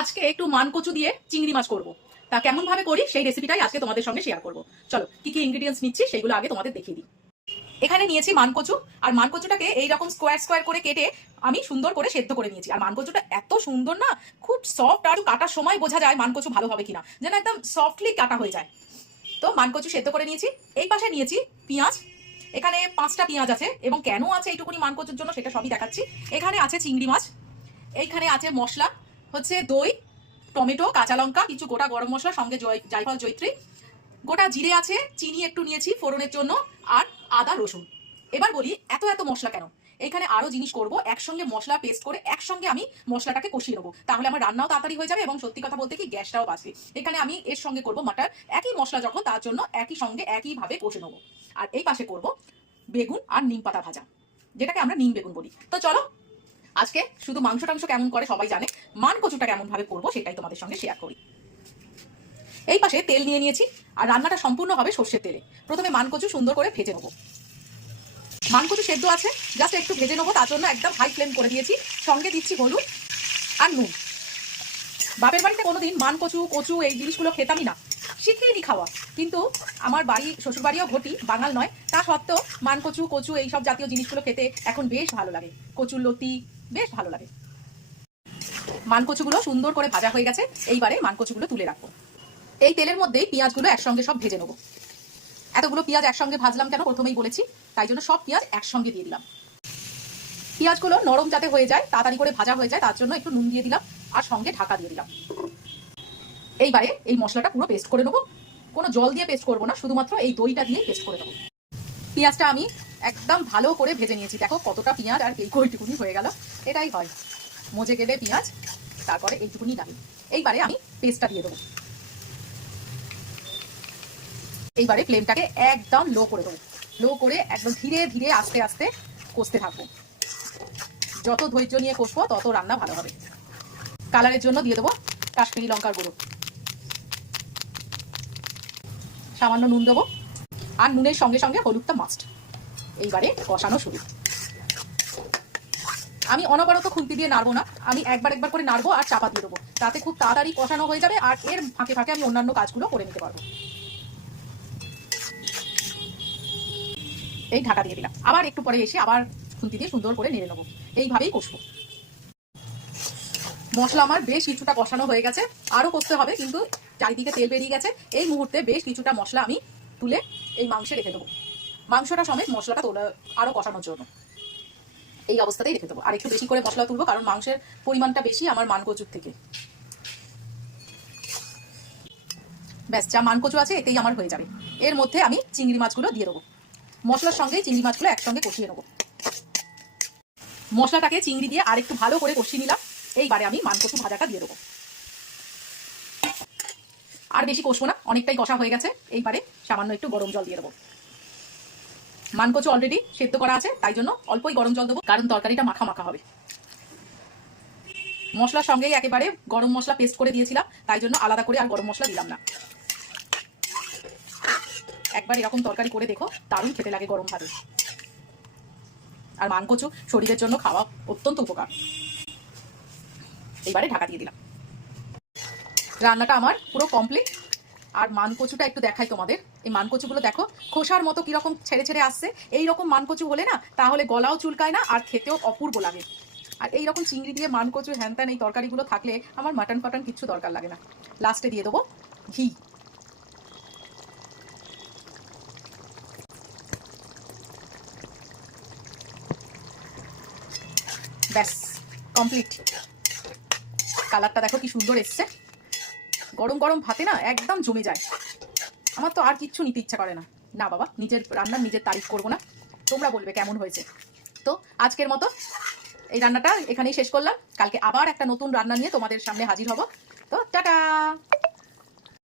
আজকে একটু মানকচু দিয়ে চিংড়ি মাছ করব। তা কেমন ভাবে করি সেই রেসিপিটাই আজকে তোমাদের সঙ্গে শেয়ার করব। চলো কি কি ইনগ্রেডিয়েন্টস নিচ্ছি সেগুলো আগে তোমাদের দেখিয়ে দিই। এখানে নিয়েছি মানকচু, আর মানকচুটাকে এইরকম স্কোয়ার স্কোয়ার করে কেটে আমি সুন্দর করে সেদ্ধ করে নিয়েছি। আর মানকচুটা এত সুন্দর না, খুব সফট, আর কাটার সময় বোঝা যায় মানকচু ভালো হবে কিনা, যেন একদম সফটলি কাটা হয়ে যায়। তো মানকচু সেদ্ধ করে নিয়েছি। এই পাশে নিয়েছি পেঁয়াজ, এখানে 5টা পেঁয়াজ আছে, এবং কেন আছে এইটুকুনি মানকচুর জন্য সেটা সবই দেখাচ্ছি। এখানে আছে চিংড়ি মাছ, এইখানে আছে মশলা, হচ্ছে দই, টমেটো, কাঁচা লঙ্কা, কিছু গোটা গরম মশলা, সঙ্গে জায়ফল, জয়ত্রী, গোটা জিরে আছে, চিনি একটু নিয়েছি ফোড়নের জন্য, আর আদা রসুন। এবার বলি এত এত মশলা কেন। এখানে আরো জিনিস করব, একসঙ্গে মশলা পেস্ট করে একসঙ্গে আমি মশলাটাকে কষিয়ে নেবো, তাহলে আমার রান্নাও তাড়াতাড়ি হয়ে যাবে এবং সত্যি কথা বলতে কি গ্যাসটাও বাঁচবে। এখানে আমি এর সঙ্গে করব মাটার, একই মশলা যখন তার জন্য একই সঙ্গে একইভাবে কষে নেবো। আর এই পাশে করব বেগুন আর নিম পাতা ভাজা, যেটাকে আমরা নিম বেগুন বলি। তো চলো আজকে শুধু মাংস টাংস কেমন করে সবাই জানে, মানকচুটা কেমন ভাবে করবো সেটাই তোমাদের সঙ্গে শেয়ার করি। এই পাশে তেল নিয়ে নিয়েছি, আর রান্নাটা সম্পূর্ণ হবে সর্ষের তেলে। প্রথমে মানকচু সুন্দর করে ভেজে নেবো। মানকচু সেদ্ধ আছে, জাস্ট একটু ভেজে নেবো, তার জন্য একদম হাই ফ্লেম করে দিয়েছি। সঙ্গে দিচ্ছি হলুদ আর নুন। বাপের বাড়িতে কোনোদিন মানকচু, কচু এই জিনিসগুলো খেতামই না, শিখিনি খাওয়া। কিন্তু আমার বাড়ি, শ্বশুর বাড়িও ঘটি, বাঙাল নয়, তা সত্ত্বেও মানকচু, কচু এইসব জাতীয় জিনিসগুলো খেতে এখন বেশ ভালো লাগে। কচুর লতি বেশ ভালো লাগে। মানকচুগুলো সুন্দর করে ভাজা হয়ে গেছে, এইবারে মানকচুগুলো তুলে রাখবো। এই তেলের মধ্যেই পেঁয়াজগুলো একসঙ্গে সব ভেজে নেবো। এতগুলো পেঁয়াজ একসঙ্গে ভাজলাম কেন প্রথমেই বলেছি, তাই জন্য সব পেঁয়াজ একসঙ্গে দিয়ে দিলাম। পেঁয়াজগুলো নরম যাতে হয়ে যায়, তাড়াতাড়ি করে ভাজা হয়ে যায়, তার জন্য একটু নুন দিয়ে দিলাম, আর সঙ্গে ঢাকা দিয়ে দিলাম। এইবারে এই মশলাটা পুরো পেস্ট করে নেবো। কোনো জল দিয়ে পেস্ট করবো না, শুধুমাত্র এই দইটা দিয়ে পেস্ট করে নেবো। পেঁয়াজটা আমি একদম ভালো করে ভেজে নিয়েছি, দেখো কতটা পেঁয়াজ আর এই কইটুকুনি হয়ে গেল। এটাই হয় মজে গেলে পেঁয়াজ, তারপরে এইটুকুনি লাগে। এইবারে আমি পেস্টটা দিয়ে দেবো। এইবারে ফ্লেমটাকে একদম লো করে দেবো, লো করে একদম ধীরে ধীরে আস্তে আস্তে কষতে থাকবো। যত ধৈর্য নিয়ে কষবো তত রান্না ভালো হবে। কালারের জন্য দিয়ে দেবো কাশ্মীরি লঙ্কার গুঁড়ো, সামান্য নুন দেবো, আর নুনের সঙ্গে সঙ্গে হলুদটা মাস্ট। এইবারে কষানো শুরু। আমি অনবরত খুন্তি দিয়ে নাড়বো না, আমি একবার একবার করে নাড়বো আর চাপা দিয়ে দেবো, তাতে খুব তাড়াতাড়ি কষানো হয়ে যাবে, আর এর ফাঁকে ফাঁকে আমি অন্যান্য কাজগুলো করে নিতে পারবো। এই ঢাকা দিয়ে দিলাম, আবার একটু পরে এসে আবার খুন্তি দিয়ে সুন্দর করে নেড়ে নেবো। এইভাবেই কষবো। মশলা আমার বেশ কিছুটা কষানো হয়ে গেছে, আরো কষতে হবে, কিন্তু চারিদিকে তেল বেরিয়ে গেছে। এই মুহূর্তে বেশ কিছুটা মশলা আমি তুলে এই মাংসে রেখে দেবো। মাংসটা সমেত মশলাটা তোলা আরো কষানোর জন্য এই অবস্থাতেই রেখে দেবো। আর একটু বেশি করে মশলা তুলবো, কারণ মাংসের পরিমাণটা বেশি আমার মানকচুর থেকে। ব্যাস, যা মানকচু আছে এতেই আমার হয়ে যাবে। এর মধ্যে আমি চিংড়ি মাছগুলো দিয়ে দেবো। মশলার সঙ্গে চিংড়ি মাছগুলো একসঙ্গে কষিয়ে নেবো। মশলাটাকে চিংড়ি দিয়ে আর একটু ভালো করে কষিয়ে নিলাম। এইবারে আমি মানকচু ভাজাটা দিয়ে দেবো। আর বেশি কষবো না, অনেকটাই কষা হয়ে গেছে। এইবারে সামান্য একটু গরম জল দিয়ে দেবো। মানকচু অলরেডি সেদ্ধ করা আছে, তাই জন্য অল্পই গরম জল দেবো, কারণ তরকারিটা মাখা মাখা হবে। মশলার সঙ্গেই একেবারে গরম মশলা পেস্ট করে দিয়েছিলাম, তাই জন্য আলাদা করে আর গরম মশলা দিলাম না। একবার এরকম তরকারি করে দেখো, দারুণ খেতে লাগে গরম ভাতে। আর মানকচু শরীরের জন্য খাওয়া অত্যন্ত উপকার। এইবারে ঢাকা দিয়ে দিলাম। রান্নাটা আমার পুরো কমপ্লিট। আর মানকচুটা একটু দেখাই তোমাদের। এই মানকচুগুলো দেখো খোসার মতো কিরকম ছেড়ে ছেড়ে আসছে। এইরকম মানকচু হলে না, তাহলে গলাও চুলকায় না, আর খেতেও অপূর্ব লাগে। আর এইরকম চিংড়ি দিয়ে মানকচু হ্যান ত্যান এই তরকারিগুলো থাকলে আমার মাটন ফাটন কিচ্ছু দরকার লাগে না। লাস্টে দিয়ে দেবো ঘি। ব্যাস কমপ্লিট। কালারটা দেখো কি সুন্দর এসছে। গরম গরম ভাতে না একদম জমে যায়। আমার তো আর কিচ্ছু নিতে ইচ্ছা করে না। না বাবা, নিজের রান্নার নিজের তারিফ করবো না, তোমরা বলবে কেমন হয়েছে। তো আজকের মতো এই রান্নাটা এখানেই শেষ করলাম। কালকে আবার একটা নতুন রান্না নিয়ে তোমাদের সামনে হাজির হব। তো টাটা।